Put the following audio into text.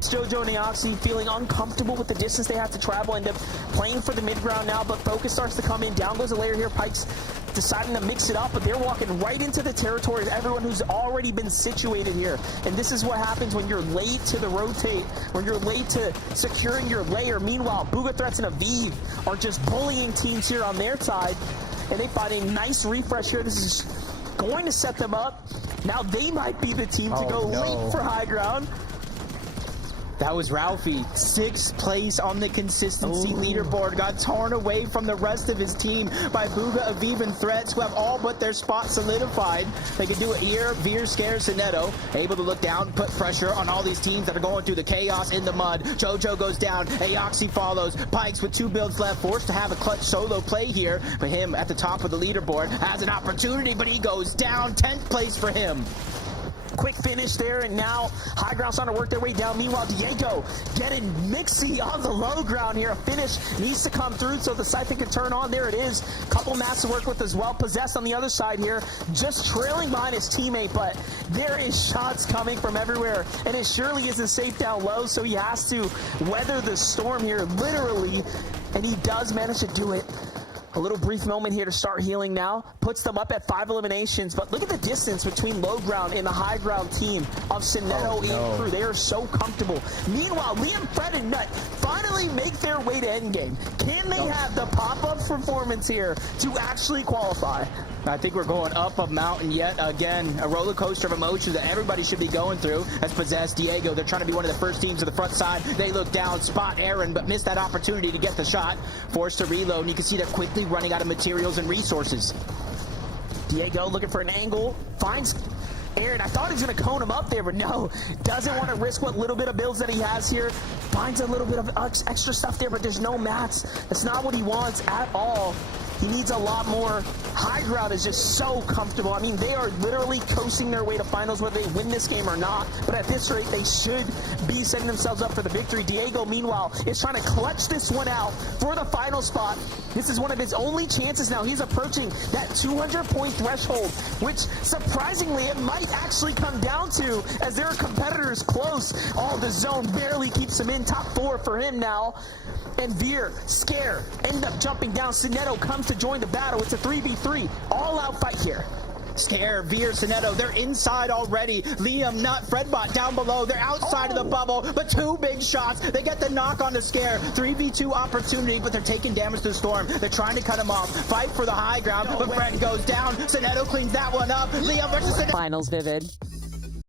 Jojo and Eoxy feeling uncomfortable with the distance they have to travel, end up playing for the mid ground now, but focus starts to come in. Down goes a layer here. Pike's deciding to mix it up, but they're walking right into the territory of everyone who's already been situated here. And this is what happens when you're late to the rotate, when you're late to securing your layer. Meanwhile, Booga Threats and Aviv are just bullying teams here on their side, and they find a nice refresh here. This is going to set them up. Now they might be the team to go late for high ground. That was Ralphie, 6th place on the consistency leaderboard, got torn away from the rest of his team by Booga, Aviv, and Threats, who have all but their spot solidified. They can do it here. Veer scares Sinetto, able to look down, put pressure on all these teams that are going through the chaos in the mud. Jojo goes down, Eoxy follows, Pikes with 2 builds left, forced to have a clutch solo play here, but him at the top of the leaderboard has an opportunity, but he goes down, 10th place for him. Quick finish there, and now high ground starting to work their way down. Meanwhile, Diego getting mixy on the low ground here. A finish needs to come through so the siphon can turn on. There it is. Couple mats to work with as well. Possessed on the other side here, just trailing behind his teammate, but there is shots coming from everywhere, and it surely isn't safe down low, so he has to weather the storm here, literally, and he does manage to do it. A little brief moment here to start healing now. Puts them up at 5 eliminations, but look at the distance between low ground and the high ground team of Sinetto and crew. They are so comfortable. Meanwhile, Liam, Fred, and Nut finally make their way to endgame. Can they have the pop-up performance here to actually qualify? I think we're going up a mountain yet again. A roller coaster of emotions that everybody should be going through. As Possessed, Diego, they're trying to be one of the first teams to the front side. They look down, spot Aaron, but miss that opportunity to get the shot. Forced to reload, and you can see they're quickly running out of materials and resources. Diego looking for an angle, finds Aaron. I thought he was going to cone him up there, but no. Doesn't want to risk what little bit of builds that he has here. Finds a little bit of extra stuff there, but there's no mats. That's not what he wants at all. He needs a lot more. High ground is just so comfortable. I mean, they are literally coasting their way to finals whether they win this game or not. But at this rate, they should be setting themselves up for the victory. Diego, meanwhile, is trying to clutch this one out for the final spot. This is one of his only chances now. He's approaching that 200-point threshold, which surprisingly it might actually come down to as there are competitors close. Oh, the zone barely keeps him in. Top 4 for him now. And Veer, Scare, end up jumping down. Sinetto comes to join the battle. It's a 3v3. All-out fight here. Scare, Veer, Sinetto, they're inside already. Liam, Nut, Fredbot down below. They're outside of the bubble, but 2 big shots. They get the knock on the Scare. 3v2 opportunity, but they're taking damage to the storm. They're trying to cut him off. Fight for the high ground, but Fred goes down. Sinetto cleans that one up. Liam versus Sinetto. Finals, Vivid.